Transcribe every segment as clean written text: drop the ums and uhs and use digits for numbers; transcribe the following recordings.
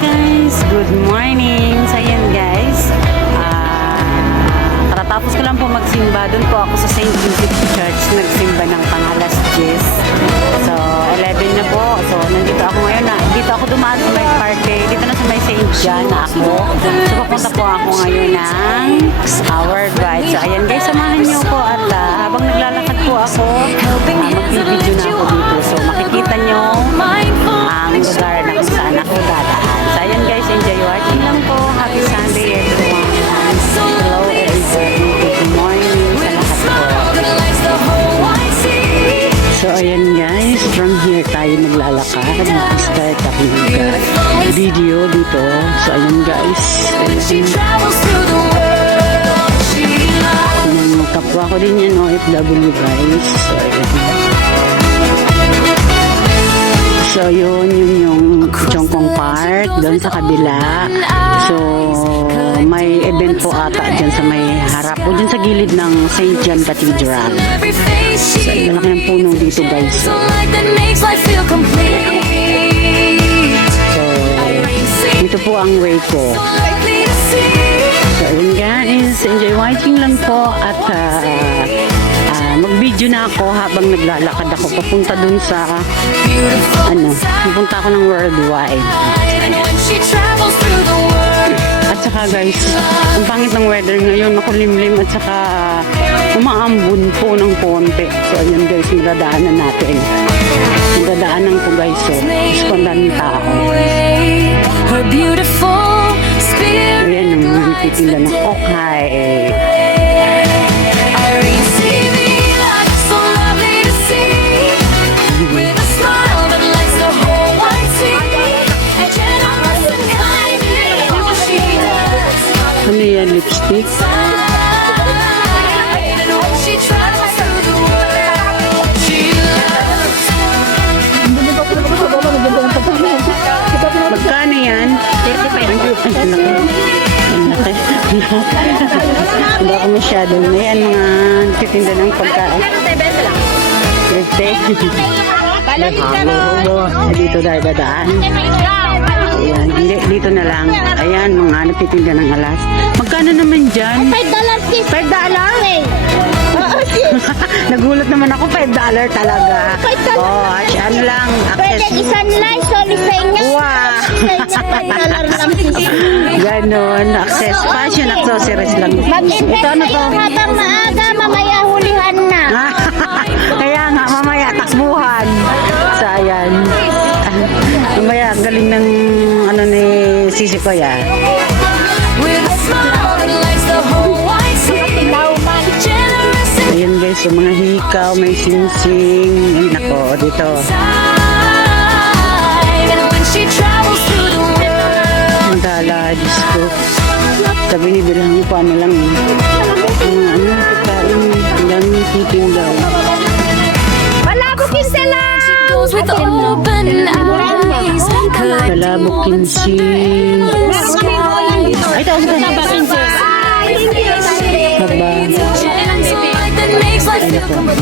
guys, good morning. So ayan guys, katatapos ko lang po magsimba. Doon po ako sa St. Joseph Church, nagsimba ng pang-alas 10. So 11 na po. So nandito ako ngayon dito ako dumaan sa may party. Dito na sa may St. John na ako. So papunta po ako ngayon ng Our Bride. So ayan guys, samahan niyo po at habang naglalakad po ako, mag-video na ako dito. So makikita niyo ang lugar na kung saan ako dadaan. So ayan guys, enjoy watching lang po. Happy Sunday everyone. Hello everybody. Good morning sa lahat po. So ayan guys, from here tayo maglalakad. Start ako mag-video dito. So ayan guys. Yung kapwa ko din yan, OFW guys. So ayan. So yun yung Chongkong Park doon sa kabila. So may event po ata dyan sa may harap o dyan sa gilid ng St. John Cathedral. So lalaki ng puno dito guys. So ito po ang way ko. So yun guys, enjoy watching lang po at mag-video na ako habang naglalakad ako papunta dun sa pupunta ako ng Worldwide. At saka guys, ang pangit ng weather ngayon, makulimlim at saka umaambon po ng konti. So ayan guys, madadaanan natin. Madadaanan ko guys, so ispandan ng tao. Ayan yung nagtitinda ng okay. Ano yan, lipstick? Magkano yan? 35. Hindi ako masyado. Ayan, mga titinda ng pagkain. 50. Dito dahil dadaan. Ayan, dito na lang. Ayan, mga nagtitinda ng alas. Magkano naman dyan? $5 eh. Nagulat naman ako, $5 talaga. $5. Oh, ano lang, Pwede access. isang lice o lisenya. Wow! Ganon, access. Fashion accessories lang. Mag-invest Ito ano to? kayo habang maaga, mamaya hulihan na. Kaya nga, mamaya takbuhan. So, ayan. Mamaya, galing ng ano ni Sisi ko ya. Ayan guys, yung mga hikaw, may singsing. Nako, dito. Ang dala, Diyos ko. Sabi ni bilang ko, ano lang. Ano, pagkain. Ang daming titing daw. Malabukin sila! Kalabok kinsing. Ay, ito. Haba. Ay, ito.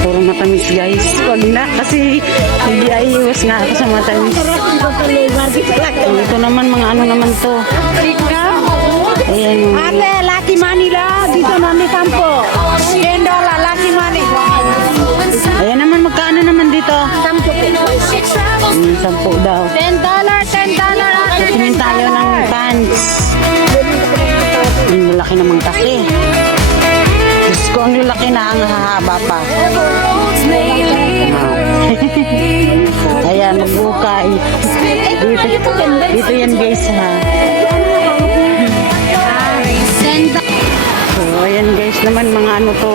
Puro matamis guys. Wag na kasi hindi ay iwas nga ako sa matamis. Ito naman, mga ano naman to. Ayan. Ate, Lucky Manila, dito nani kampo. $10, Lucky Money. Ayan naman, magkano naman dito? 10 daw. $10. Tingin tayo ng pants. Yung lalaki naman kasi. Diyos ko, ang lalaki na ang hahaba pa. Ayan, magbukay. Dito yan guys ha. So, ayan guys naman mga ano to.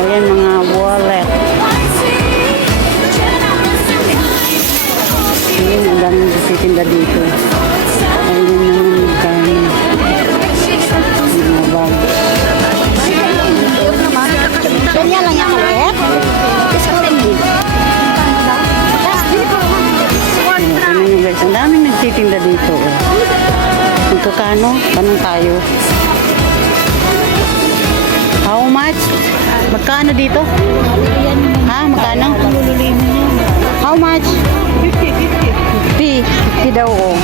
Ayan mga wallet. Ayan, ang daming titinda dito. Ayan naman magkano. Mga bag. Ganyan lang yung maliit. Ano nyo guys, ang daming nagtitinda dito. Magkakano? Tanong tayo. How much? Magkano dito? Ha? Magkano? How much? 50. 50 daw oh.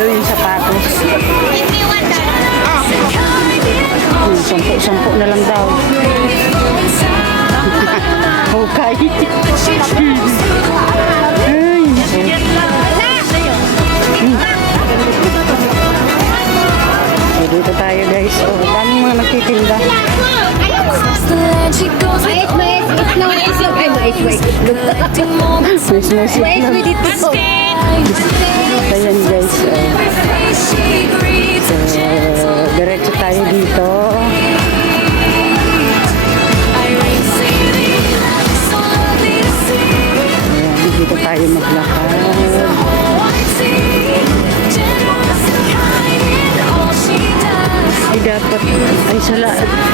daw yung sapatos. Give me $1. Sampu na lang daw. Okay. So, dito tayo guys. Oh, daming mga nagtitinda. Ayan guys. Diretso tayo dito. Ayan, dito tayo maglakad. Ay dapat,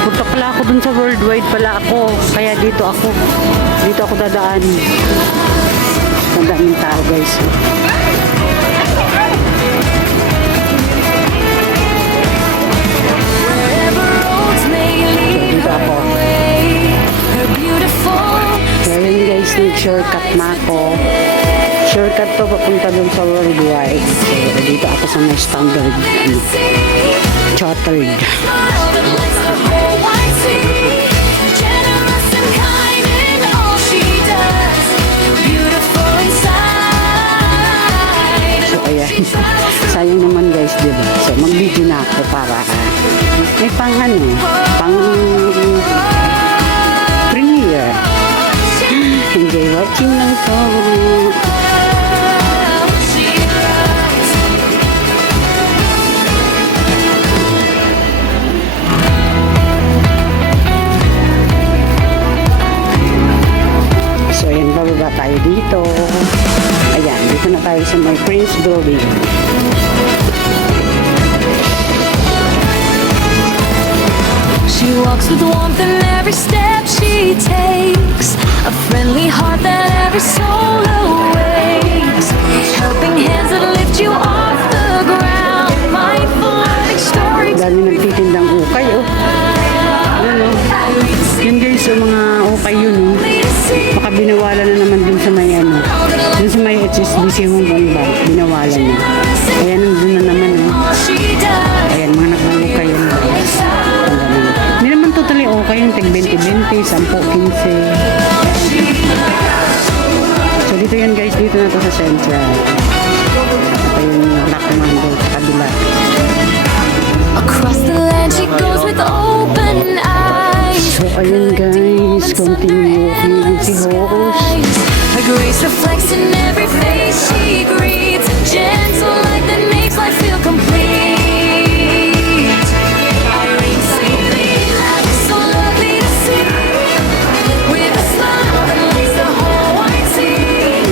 punta pala ako dun sa worldwide pala ako. Kaya dito ako dadaan. Ang daming tao guys. Dito ako. So ayun guys, nag-shortcut na ako. Shortcut to papunta dun sa worldwide. So dito ako sa may standard. Chartered. So ayan. Sayang naman guys, diba? So mag-video na ako para may pang premiere. Enjoy watching lang to. So ayan, bababa tayo dito. Ayan, dito na tayo sa my Prince Building. She walks with warmth in every step she takes, a friendly heart that every soul awakes, helping hands that lift you off the ground, mindful of story. Dami nagtitindang ukay, oh. Ayan, oh. Yun guys, so mga ukay yun, oh. Baka binawalan na naman dun sa may dun sa may HSBC Hong Kong Bank, binawalan na. Ayan, nandun na naman, oh. Ayan, mga nag-ukay yun, guys. Hindi naman totally okay yung tig 20-20, 10-15. So dito yan guys, dito na to sa Central. Ito yung nakumando sa kabila. Across the land she goes with open eyes. So ayun guys, continue walking lang si host. Her grace reflects in every face she greets, gentle light that makes life feel complete. Irene Seeley, so lovely to see, with a smile that lights the whole wide sea.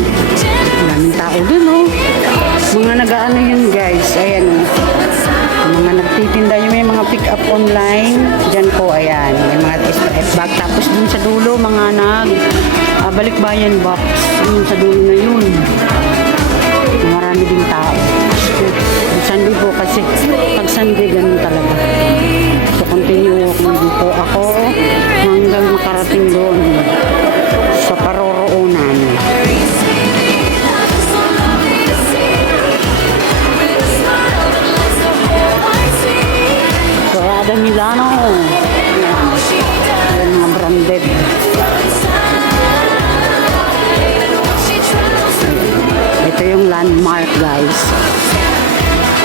Maraming tao dun, oh. Mga nag-ano yun guys, ayan, oh. Mga nagtitinda yung may mga pick up online. Diyan po, ayan, may mga SPF bag. Tapos dun sa dulo, mga balikbayan box. Yung sa dulo na yun. Marami din tao. Sunday po kasi, pag Sunday ganun talaga. So continue walking dito ako hanggang makarating doon sa paroroonan. So Ada Milano. Ayan, mga branded. Ito yung landmark guys.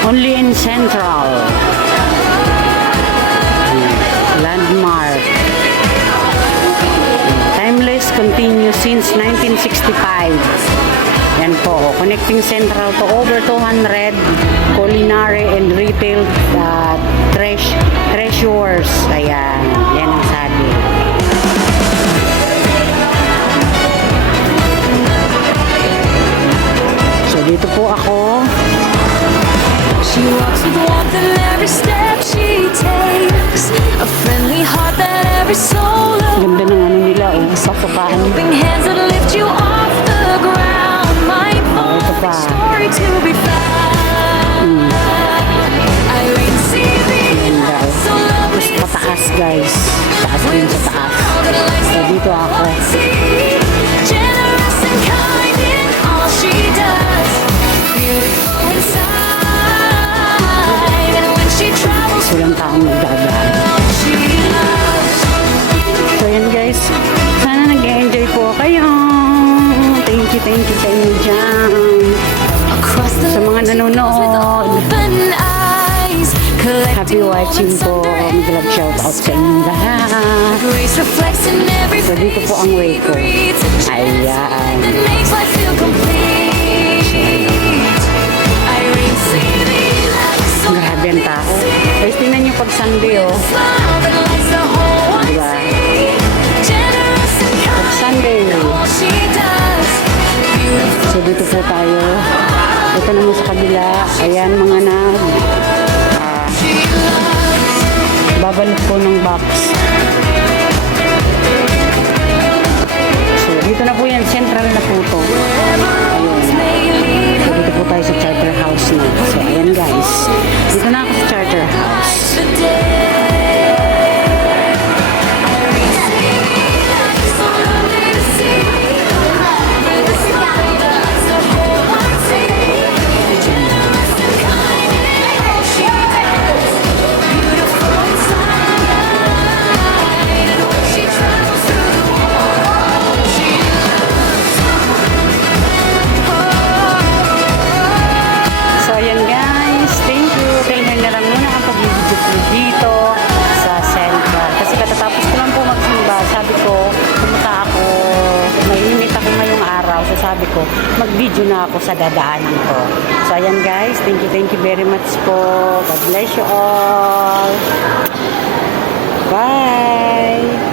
Only in Central. Landmark. Timeless continues since 1965. Yan po. Connecting Central to over 200 culinary and retail treasures. Ayan. Yan ang sabi. So dito po ako. She walks with warmth in every step she takes, a friendly heart that every soul Ganda ng ano nila, oh. Pasokaan. helping hands that lift you off the ground, mindful ito of pa. the story to be found. Irene Seeley, Ganda, oh. so Tapos lovely to pataas guys. Taas din sa taas. So dito ako. see, generous and kind in all she does, beautiful inside. mga nanonood. Open eyes, Happy watching po. Mag-love shout out sa inyong lahat. grace reflects in every So, dito po ang way ko. Ayan. that makes life feel complete. Irene, see me like so Grabe ang tao. Guys, tingnan niyo pag Sunday, oh. smile that lights the whole world. Diba? Generous and kind, Sunday. all she does. Beautiful. So, dito po tayo. Ito naman sa kabila. Ayan, mga babalik po ng box. So, dito na po yan. Central na po to. Ayun. So, dito po tayo sa charter house na. So, ayan guys. Dito na ako sa charter house. The day. Irene, see me like so lovely to see. With a smile that lights the whole world see. Generous and kind in all she does. Beautiful inside, and when she travels through the world, she So, ayan guys. Thank you. Tingnan na lang muna ang pag-video ko dito sa Central. Kasi katatapos ko lang po magsimba. Sabi ko, pumunta ako. Mainit ako ngayong araw. So, sabi ko, mag-video na ako sa dadaanan ko. So, ayan guys. Thank you very much po. God bless you all. Bye!